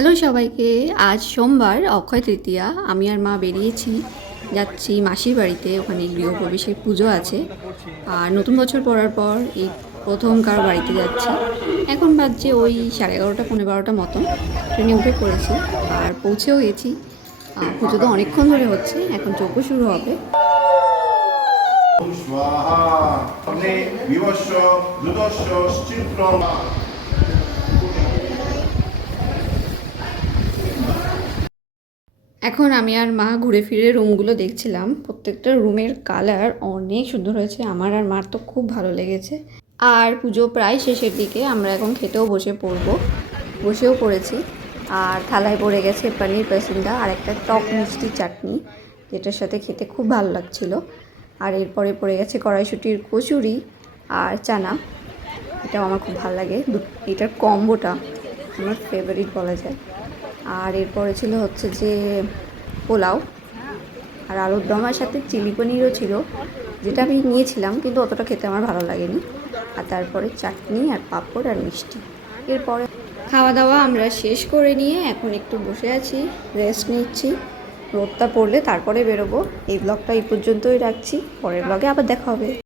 Hello সবাইকে। আজ সোমবার, অক্ষয় তৃতীয়া। আমি আর মা বেরিয়েছি, যাচ্ছি মাসির বাড়িতে। ওখানে গৃহপ্রবেশের পুজো আছে। আর নতুন বছর পড়ার পর এই প্রথম কারো বাড়িতে যাচ্ছি। এখন বাজছে ওই 11:30 12:30 মতন। ট্রেনে উঠে পড়েছি আর পৌঁছেও গেছি। পুজো তো অনেকক্ষণ ধরে হচ্ছে, এখন যজ্ঞ শুরু হবে। এখন আমি আর মা ঘুরে ফিরে রুমগুলো দেখছিলাম। প্রত্যেকটা রুমের কালার অনেক সুন্দর হয়েছে, আমার আর মার তো খুব ভালো লেগেছে। আর পুজো প্রায় শেষের দিকে, আমরা এখন খেতেও বসেও পড়েছি। আর থালায় পড়ে গেছে পনির পাসিন্দা আর একটা টক মিষ্টি চাটনি, যেটার সাথে খেতে খুব ভালো লাগছিল। আর এরপরে পড়ে গেছে কড়াইশুঁটির কচুরি আর চানা। এটাও আমার খুব ভালো লাগে। এটার কম্বোটা আমার ফেভারিট বলা যায়। আর এরপরে ছিল হচ্ছে যে পোলাও আর আলুর দমার সাথে চিলি পনিরও ছিল, যেটা আমি নিয়েছিলাম কিন্তু অতটা খেতে আমার ভালো লাগেনি। আর তারপরে চাটনি আর পাঁপড় আর মিষ্টি। এরপরে খাওয়া দাওয়া আমরা শেষ করে নিয়ে এখন একটু বসে আছি, রেস্ট নিচ্ছি। রোদটা পড়লে তারপরে বেরোবো। এই ব্লগটা এই পর্যন্তই রাখছি, পরের ব্লগে আবার দেখা হবে।